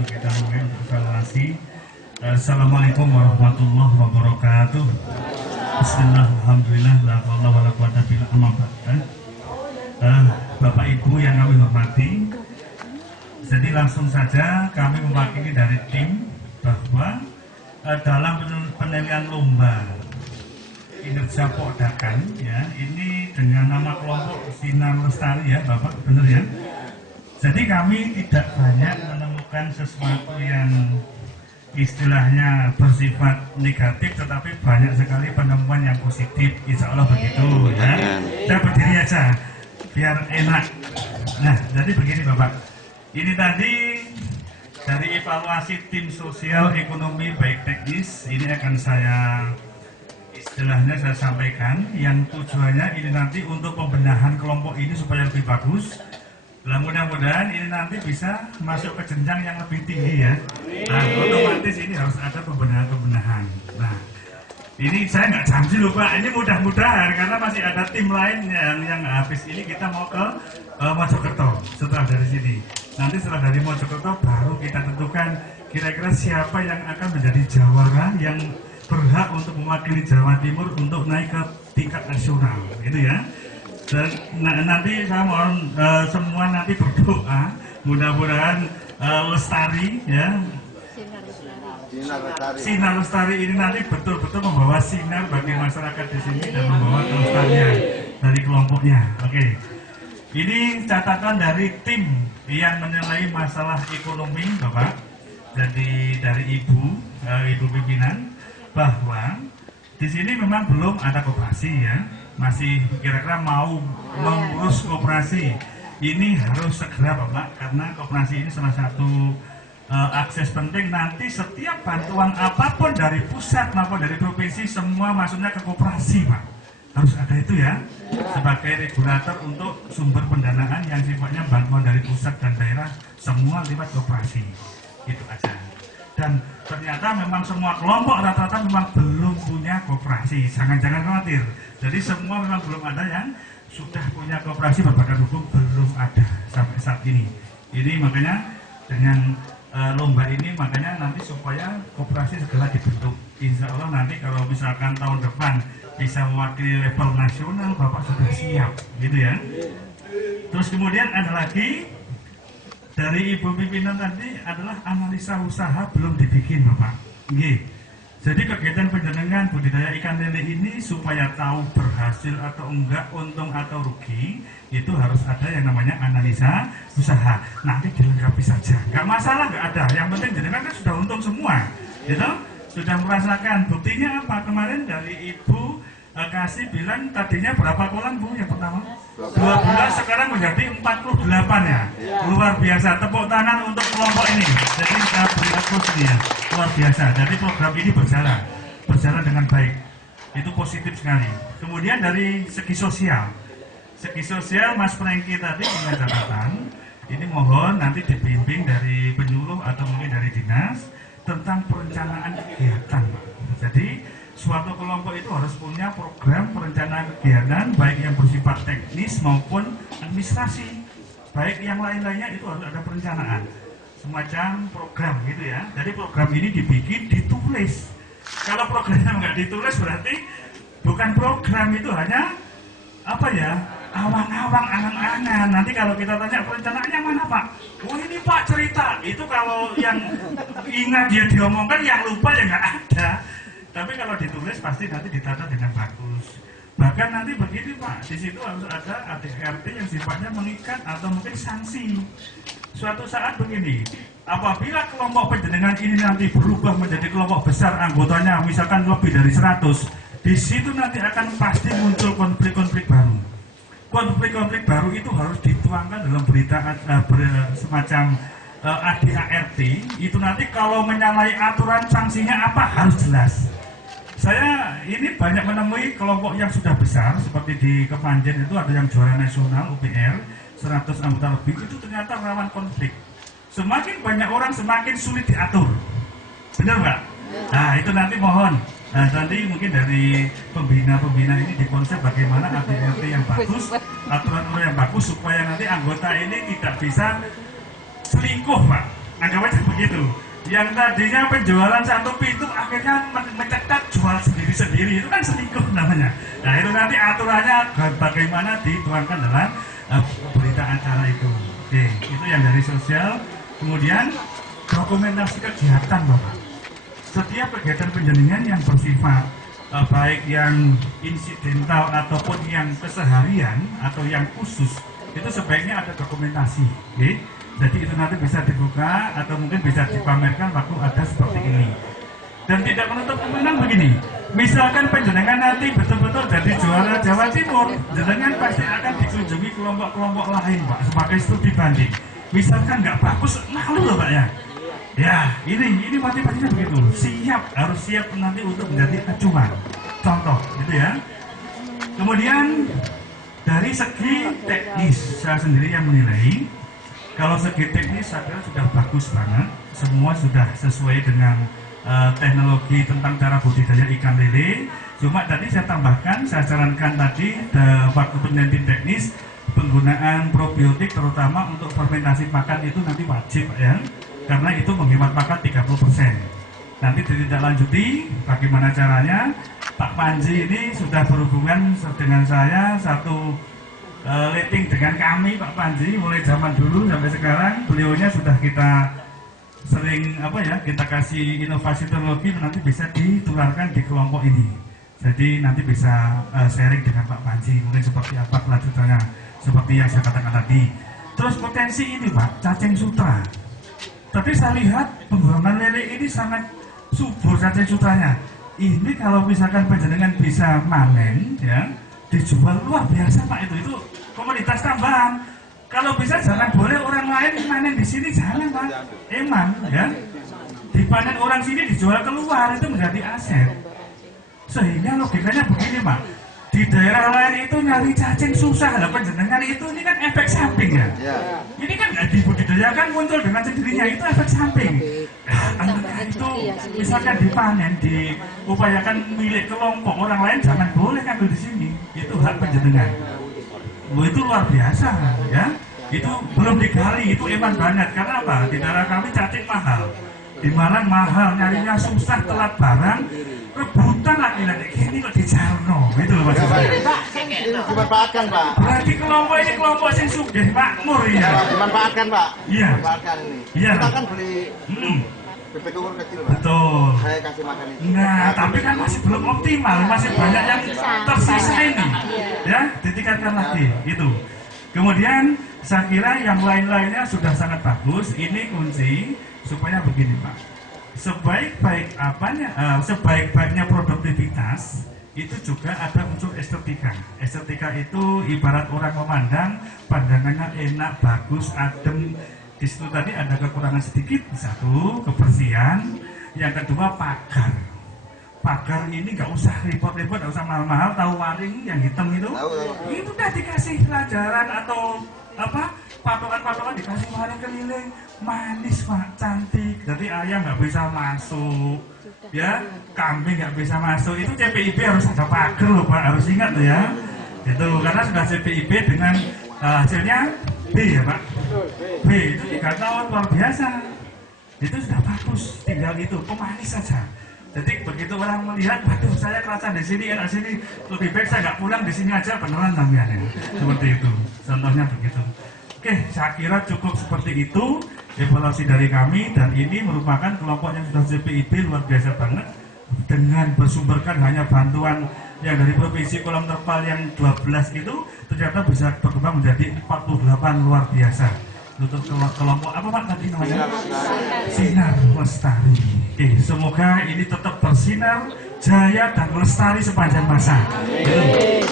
untuk kita mulai untuk evaluasi. Assalamualaikum warahmatullahi wabarakatuh. Bismillah, alhamdulillah, la haula wala quwata illa billah. Bapak Ibu yang kami hormati, jadi langsung saja kami mewakili dari tim bahwa dalam penilaian lomba kinerja Pokdakan ya, ini dengan nama kelompok Sinar Lestari ya Bapak, benar ya. Jadi kami tidak banyak menemukan sesuatu yang istilahnya bersifat negatif, tetapi banyak sekali penemuan yang positif, insya Allah begitu ya. Saya berdiri aja biar enak. Nah, jadi begini Bapak, ini tadi dari evaluasi tim sosial ekonomi baik teknis, ini akan saya istilahnya saya sampaikan, yang tujuannya ini nanti untuk pembenahan kelompok ini supaya lebih bagus. Nah, mudah-mudahan ini nanti bisa masuk ke jenjang yang lebih tinggi ya. Nah, otomatis ini harus ada pembenahan-pembenahan. Nah, ini saya nggak janji loh Pak, ini mudah-mudahan karena masih ada tim lain yang habis ini kita mau ke Mojokerto setelah dari sini. Nanti setelah dari Mojokerto baru kita tentukan kira-kira siapa yang akan menjadi jawara yang berhak untuk mewakili Jawa Timur untuk naik ke tingkat nasional, gitu ya. Dan nanti saya mohon semua nanti berdoa mudah-mudahan Lestari ya, Sinar Lestari ini nanti betul-betul membawa sinar bagi masyarakat di sini dan membawa kelestarian dari kelompoknya. Oke, ini catatan dari tim yang menilai masalah ekonomi Bapak. Jadi dari ibu pimpinan bahwa di sini memang belum ada koperasi ya. Masih kira-kira mau mengurus koperasi, ini harus segera Bapak, karena koperasi ini salah satu akses penting. Nanti setiap bantuan apapun dari pusat maupun dari provinsi semua masuknya ke koperasi Pak, harus ada itu ya, sebagai regulator untuk sumber pendanaan yang sifatnya bantuan dari pusat dan daerah semua lewat koperasi, itu aja. Dan ternyata memang semua kelompok rata-rata memang belum punya koperasi, jangan khawatir. Jadi semua memang belum ada yang sudah punya koperasi berbadan hukum, belum ada sampai saat ini. Ini makanya dengan lomba ini makanya nanti supaya koperasi segera dibentuk. Insya Allah nanti kalau misalkan tahun depan bisa mewakili level nasional, Bapak sudah siap, gitu ya. Terus kemudian ada lagi dari ibu pimpinan tadi adalah analisa usaha belum dibikin Bapak. Nggih. Jadi kegiatan penjenengan budidaya ikan lele ini supaya tahu berhasil atau enggak, untung atau rugi, itu harus ada yang namanya analisa usaha. Nanti dilengkapi saja, nggak masalah, nggak ada. Yang penting jenengan kan sudah untung semua, gitu. Sudah merasakan. Buktinya apa? Kemarin dari ibu kasih bilang tadinya berapa kolam Bu yang pertama? 12, sekarang menjadi 48 ya. Luar biasa, tepuk tangan untuk kelompok ini. Jadi saya beri aplaus ini ya, luar biasa. Jadi program ini berjalan dengan baik, itu positif sekali. Kemudian dari segi sosial Mas Franky tadi punya catatan, ini mohon nanti dibimbing dari penyuluh atau mungkin dari dinas tentang perencanaan kegiatan. Jadi suatu kelompok itu harus punya program perencanaan kegiatan, baik yang bersifat teknis maupun administrasi, baik yang lain-lainnya itu harus ada perencanaan, semacam program gitu ya. Jadi program ini dibikin, ditulis. Kalau programnya nggak ditulis berarti bukan program, itu hanya apa ya, awang-awang, angan-angan. Nanti kalau kita tanya perencanaannya mana Pak? Oh ini Pak cerita, itu kalau yang ingat dia diomongkan, yang lupa ya nggak ada. Tapi kalau ditulis pasti nanti ditata dengan bagus. Bahkan nanti begini Pak, di situ harus ada ADRT yang sifatnya mengikat atau mungkin sanksi. Suatu saat begini, apabila kelompok penjenengan ini nanti berubah menjadi kelompok besar, anggotanya misalkan lebih dari 100, di situ nanti akan pasti muncul konflik-konflik baru. Konflik-konflik baru itu harus dituangkan dalam berita semacam ADART. Itu nanti kalau menyalahi aturan sanksinya apa harus jelas. Saya ini banyak menemui kelompok yang sudah besar, seperti di Kepanjen itu ada yang juara nasional UPR 100 anggota lebih, itu ternyata rawan konflik. Semakin banyak orang semakin sulit diatur, benar Mbak? Nah itu nanti mohon, nanti mungkin dari pembina ini dikonsep bagaimana ADRT yang bagus, aturan yang bagus supaya nanti anggota ini tidak bisa selingkuh Pak. anggap aja begitu. Yang tadinya penjualan satu pintu akhirnya mencetak jual sendiri-sendiri, itu kan selingkuh namanya. Nah itu nanti aturannya bagaimana dituangkan dalam berita acara itu. Oke, itu yang dari sosial. Kemudian dokumentasi kegiatan Bapak. Setiap kegiatan penjaringan yang bersifat baik yang insidental ataupun yang keseharian atau yang khusus, itu sebaiknya ada dokumentasi. Okay? Jadi itu nanti bisa dibuka atau mungkin bisa dipamerkan waktu ada seperti ini. Dan tidak menutup kemungkinan begini, misalkan penjenengan nanti betul-betul jadi juara Jawa Timur, jenengan pasti akan dikunjungi kelompok-kelompok lain Pak sebagai studi banding. Misalkan nggak bagus, malu loh Pak ya. Ya, ini motivasinya begitu. Siap, harus siap nanti untuk menjadi acuan. Contoh, gitu ya. Kemudian dari segi teknis, saya sendiri yang menilai. Kalau segi teknis saya kira sudah bagus banget. Semua sudah sesuai dengan teknologi tentang cara budidaya ikan lele. Cuma tadi saya tambahkan, saya sarankan tadi waktu penelitian teknis penggunaan probiotik terutama untuk fermentasi pakan itu nanti wajib ya. Karena itu menghemat pakan 30%. Nanti ditindaklanjuti bagaimana caranya. Pak Panji ini sudah berhubungan dengan saya satu rating dengan kami Pak Panji mulai zaman dulu sampai sekarang. Beliaunya sudah kita sering kita kasih inovasi teknologi nanti bisa ditularkan di kelompok ini. Jadi nanti bisa sharing dengan Pak Panji mungkin seperti apa kelanjutannya seperti yang saya katakan tadi. Terus potensi ini Pak, cacing sutra. Tapi saya lihat pembangunan lele ini sangat subur cacing sutranya. Ini kalau misalkan penjenengan bisa manen ya, dijual luar biasa Pak itu komoditas tambahan. Kalau bisa jangan boleh orang lain manen di sini, jangan Pak. Emang ya, dipanen orang sini dijual keluar itu menjadi aset. Sehingga logikanya begini Pak, di daerah lain itu nyari cacing susah, lah penjenengan ini kan efek samping ya. Ini kan nggak dibudidayakan muncul dengan sendirinya, itu efek samping. Nah, itu misalkan dipanen, diupayakan milik kelompok orang lain, jangan boleh ngambil di sini. Itu hak penjenengan. Itu luar biasa ya. Itu belum digali, itu emang banyak. Karena apa? Di daerah kami cacing mahal. Di Malang mahal, nyarinya susah, telat barang. Rebutan lagi ini kok di Jarno, gitu loh maksud saya. Ini dimanfaatkan Pak. Berarti kelompok ini kelompok yang sugih makmur ya. Dimanfaatkan Pak. Iya. Dimanfaatkan ini. Iya. Kita kan beli bebek ukur kecil Pak. Betul. Saya kasih makan itu. Nah, tapi kan masih belum optimal, masih banyak yang tersisa ini. Ya, ditingkatkan lagi, gitu. Kemudian saya kira yang lain-lainnya sudah sangat bagus. Ini kunci supaya begini Pak. Sebaik-baiknya produktivitas itu juga ada unsur estetika. Estetika itu ibarat orang memandang, pandangannya enak, bagus, adem. Di situ tadi ada kekurangan sedikit, satu kebersihan, yang kedua pagar. Pagar ini nggak usah repot-repot, nggak usah mahal-mahal. Tahu waring yang hitam itu? Itu udah dikasih pelajaran atau patokan-patokan dikasih waring keliling, manis Pak, cantik. Jadi ayam nggak bisa masuk, ya, kambing nggak bisa masuk. Itu CPIB harus ada pagar loh Pak, harus ingat tuh ya. Itu karena sudah CPIB dengan hasilnya B ya Pak. B itu 3 tahun luar biasa. Itu sudah bagus, tinggal itu pemanis saja. Jadi begitu orang melihat, waduh saya kerasan di sini, enak sini, lebih baik saya nggak pulang di sini aja, beneran namanya. Seperti itu, contohnya begitu. Oke, saya kira cukup seperti itu evaluasi dari kami, dan ini merupakan kelompok yang sudah CPIB luar biasa banget dengan bersumberkan hanya bantuan yang dari provinsi kolam terpal yang 12 itu ternyata bisa berkembang menjadi 48 luar biasa. Untuk kelompok apa Pak tadi namanya? Sinar Lestari. Oke, semoga ini tetap bersinar, jaya dan lestari sepanjang masa.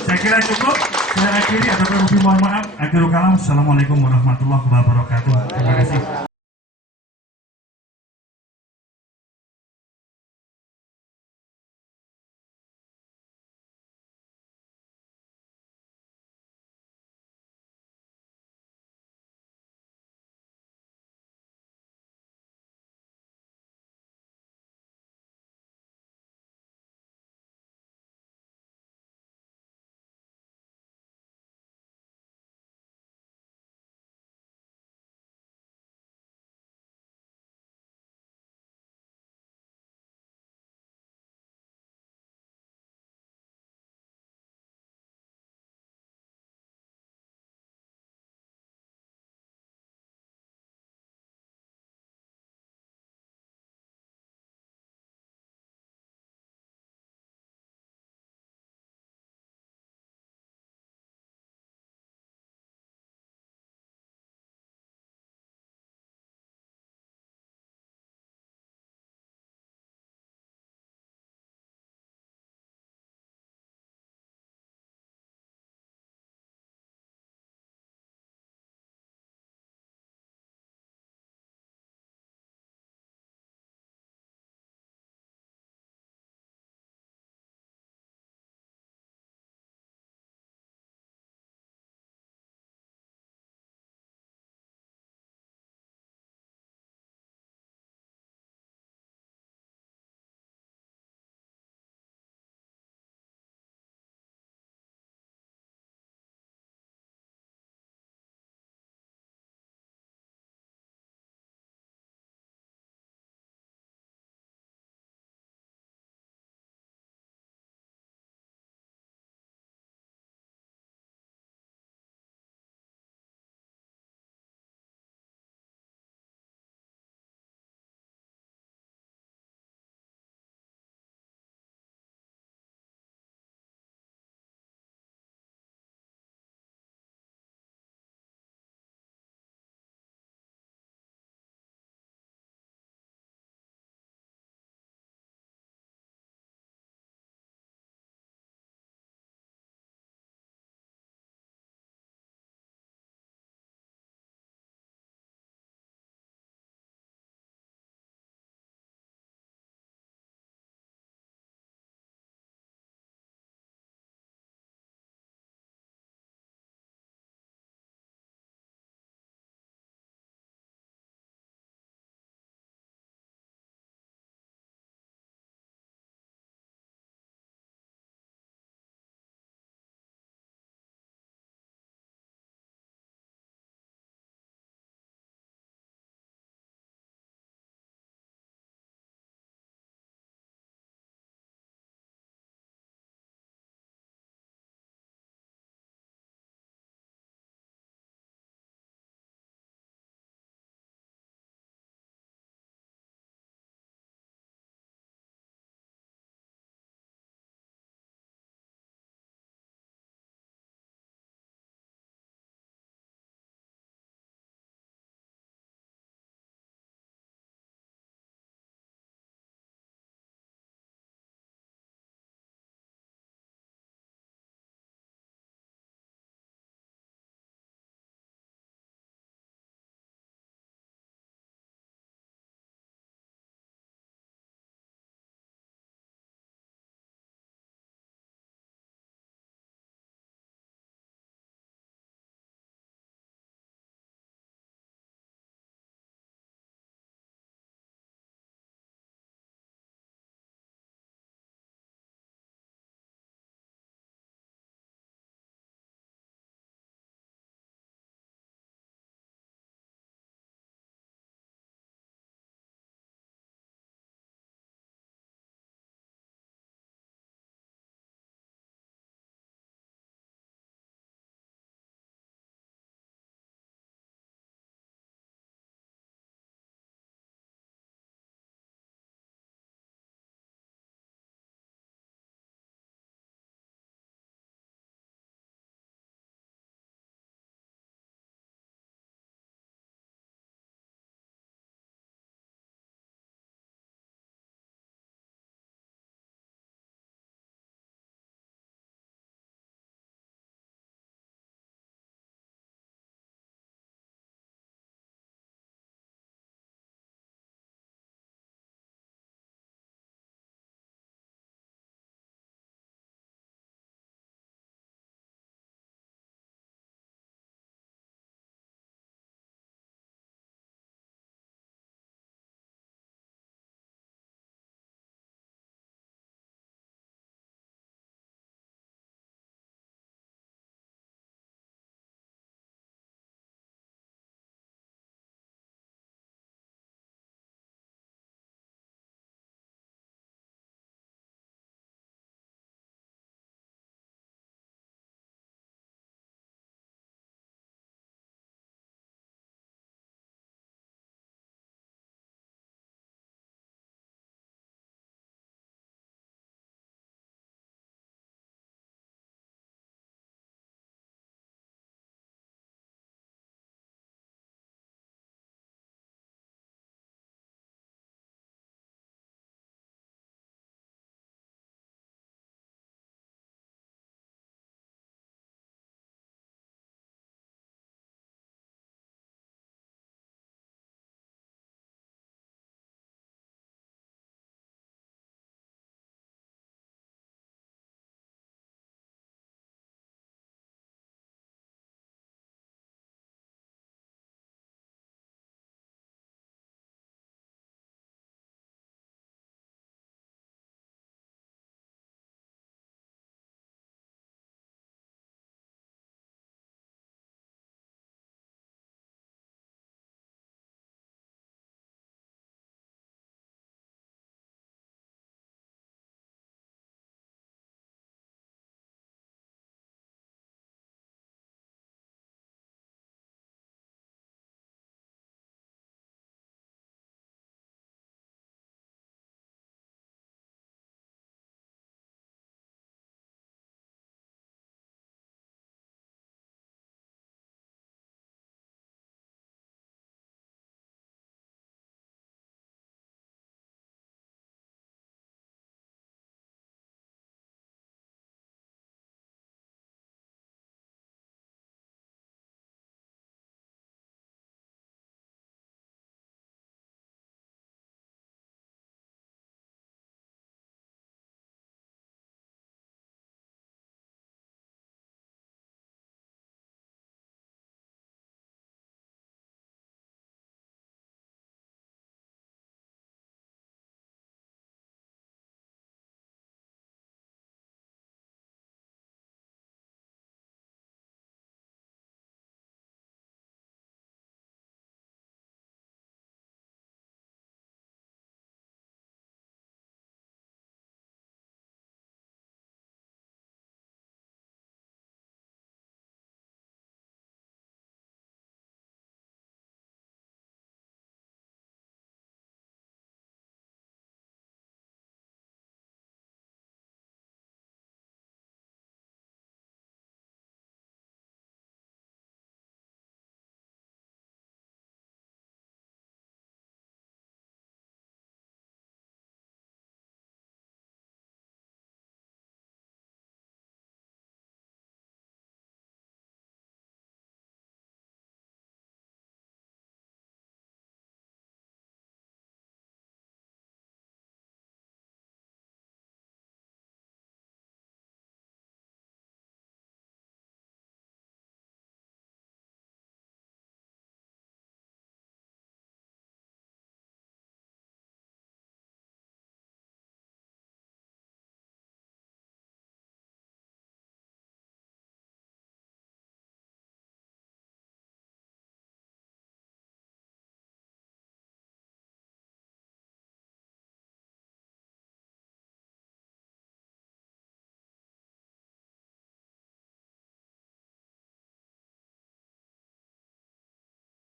Saya kira cukup. Saya akhiri, ada lebih mohon maaf. Akhirul kalam. Assalamualaikum warahmatullahi wabarakatuh. Terima kasih.